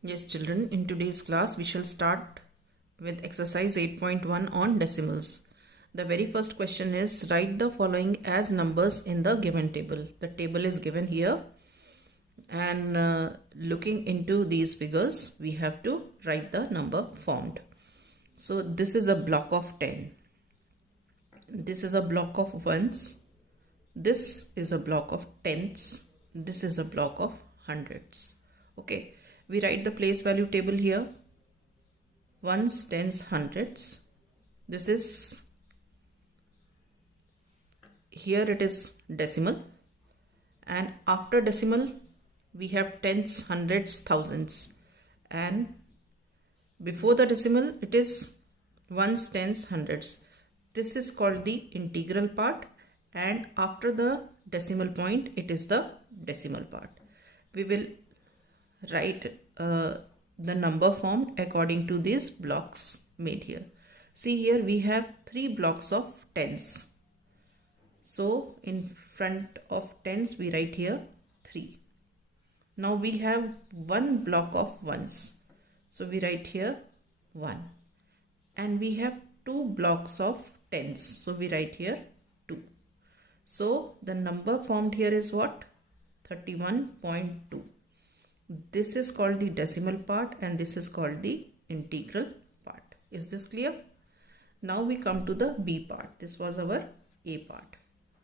Yes, children, in today's class we shall start with exercise 8.1 on decimals. The very first question is write the following as numbers in the given table. The table is given here, and looking into these figures we have to write the number formed. So this is a block of 10. This is a block of ones. This is a block of tenths. This is a block of hundreds. Okay. We write the place value table here. Ones, tens, hundreds. This is, here it is decimal. And after decimal, we have tens, hundreds, thousands. And before the decimal, it is ones, tens, hundreds. This is called the integral part. And after the decimal point, it is the decimal part. We will write the number formed according to these blocks made here. See, here we have 3 blocks of tens. So in front of tens we write here 3. Now we have 1 block of ones. So we write here 1. And we have 2 blocks of tens. So we write here 2. So the number formed here is what? 31.2. This is called the decimal part and this is called the integral part. Is this clear? Now we come to the B part. This was our A part.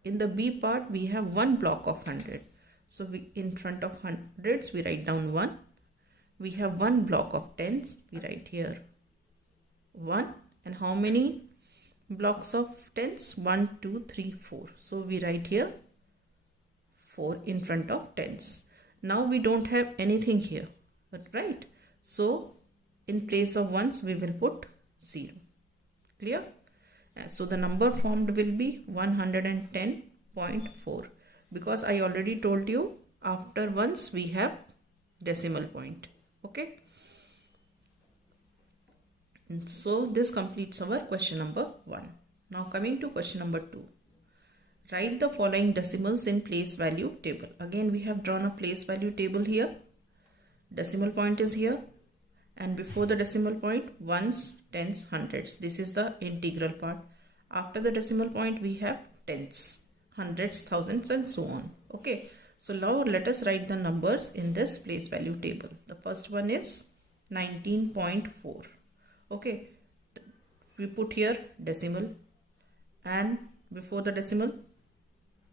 In the B part we have 1 block of 100. So we, in front of hundreds we write down 1. We have 1 block of tens. We write here 1. And how many blocks of tens? 1, 2, 3, 4. So we write here 4 in front of tens. Now we don't have anything here, right? So in place of ones we will put 0. Clear? So the number formed will be 110.4, because I already told you after ones we have decimal point. Okay. And so this completes our question number 1. Now coming to question number 2. Write the following decimals in place value table. Again we have drawn a place value table here. Decimal point is here. And before the decimal point, ones, tens, hundreds. This is the integral part. After the decimal point we have tens, hundreds, thousands and so on. Okay. So now let us write the numbers in this place value table. The first one is 19.4. Okay. We put here decimal, and before the decimal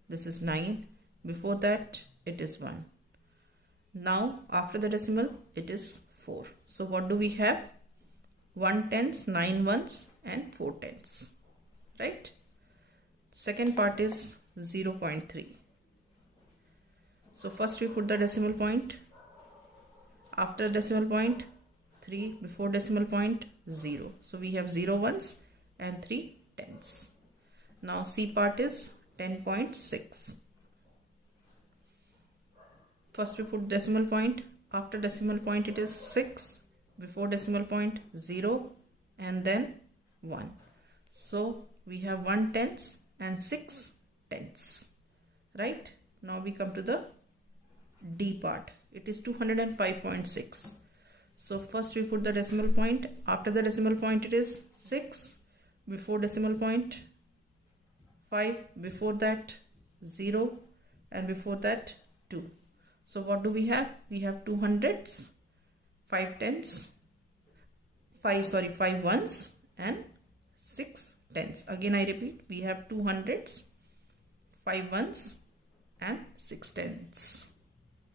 this is 9. Before that it is 1. Now after the decimal it is 4. So what do we have? 1 tens, 9 ones and 4 tens. Right? Second part is 0.3. So first we put the decimal point. After decimal point 3. Before decimal point 0. So we have 0 ones and 3 tens. Now C part is 10.6. First we put decimal point. After decimal point it is 6. Before decimal point 0 and then 1. So we have 1 tens and 6 tens. Right? Now we come to the D part. It is 205.6. So first we put the decimal point. After the decimal point it is 6. Before decimal point 5, before that 0 and before that 2. So what do we have? We have 2 hundreds, 5 tens, 5 ones and 6 tens. Again I repeat, we have 2 hundreds, 5 ones and 6 tens.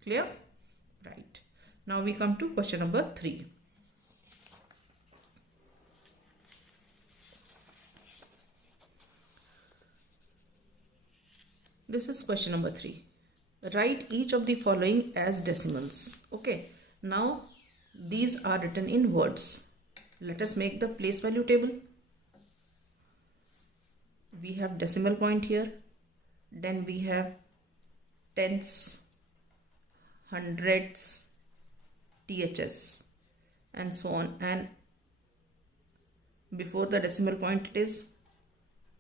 Clear? Right. Now we come to question number 3. This is question number 3. Write each of the following as decimals. Okay. Now these are written in words. Let us make the place value table. We have decimal point here. Then we have tens, hundreds, THS and so on. And before the decimal point it is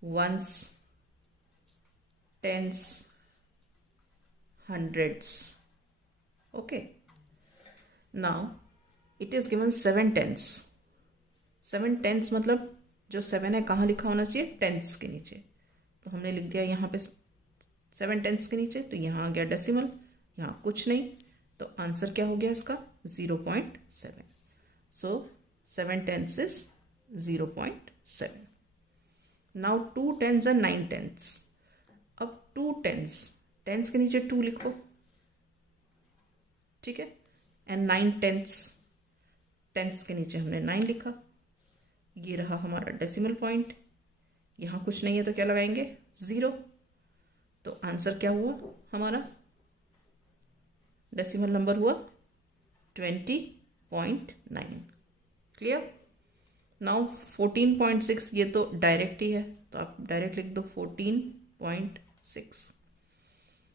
ones, tens, hundreds. Okay. Now it is given 7 tens. 7 tens मतलब जो 7 है कहाँ लिखा होना चाहिए, tense के नीचे। तो हमने लिख दिया यहाँ पे 7 टेंस के नीचे, तो यहाँ आ गया डेसिमल, यहाँ कुछ नहीं, तो आंसर क्या हो गया इसका 0.7। So 7 tens is 0.7। Now 2 tens and 9 tens. अब 2 टेंस, टेंस के नीचे 2 लिखो, ठीक है, एंड 9 टेंस, टेंस के नीचे हमने 9 लिखा। ये रहा हमारा डेसिमल पॉइंट, यहाँ कुछ नहीं है तो क्या लगाएंगे 0। तो आंसर क्या हुआ हमारा, डेसिमल नंबर हुआ 20.9। क्लियर। नाउ 14.6, ये तो डायरेक्ट ही है तो आप डायरेक्ट लिख दो 14.6।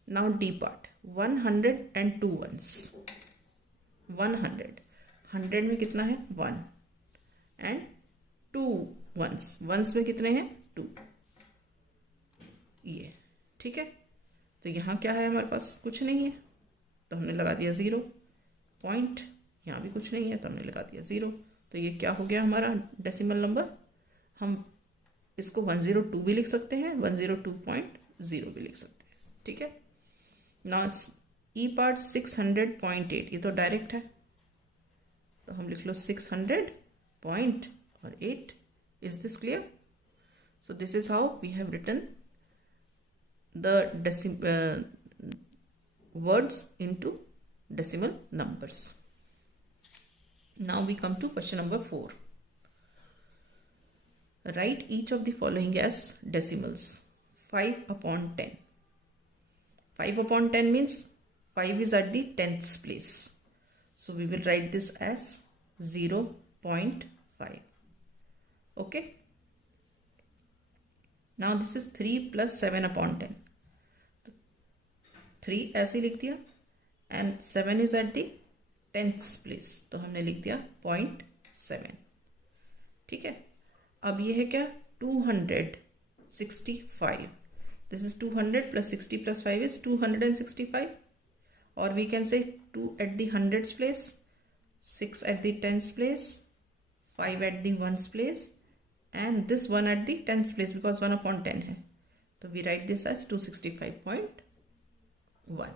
Now D part, 102 once. 100 में कितना है 1 एंड 2 वंस, वंस में कितने हैं 2, ये ठीक है। तो यहाँ क्या है हमारे पास, कुछ नहीं है तो हमने लगा दिया 0 पॉइंट, यहाँ भी कुछ नहीं है तो हमने लगा दिया 0। तो ये क्या हो गया हमारा डेसिमल नंबर। हम इसको 102 भी लिख सकते हैं, 102.0 भी लिख सकते हैं, ठीक है। ना ई पार्ट 600.8, ये तो डायरेक्ट है तो हम लिख लो 600.8। Is this clear? So this is how we have written the words into decimal numbers. Now we come to question number 4. Write each of the following as decimals. 5/10. 5/10 means 5 is at the 10th place. So we will write this as 0.5. Okay. Now this is 3 plus 7/10. 3 ऐसे लिख दिया and 7 is eight the 10th place तो हमने लिख दिया 0.7, ठीक है। अब ये है क्या 265, this is 200 plus 60 plus 5 is 265, और we can say 2 at the 100th place, 6 at the 10th place, 5 at the 1st place and this 1 at the 10th place because 1/10 है, तो वी राइट दिस एज 265.1।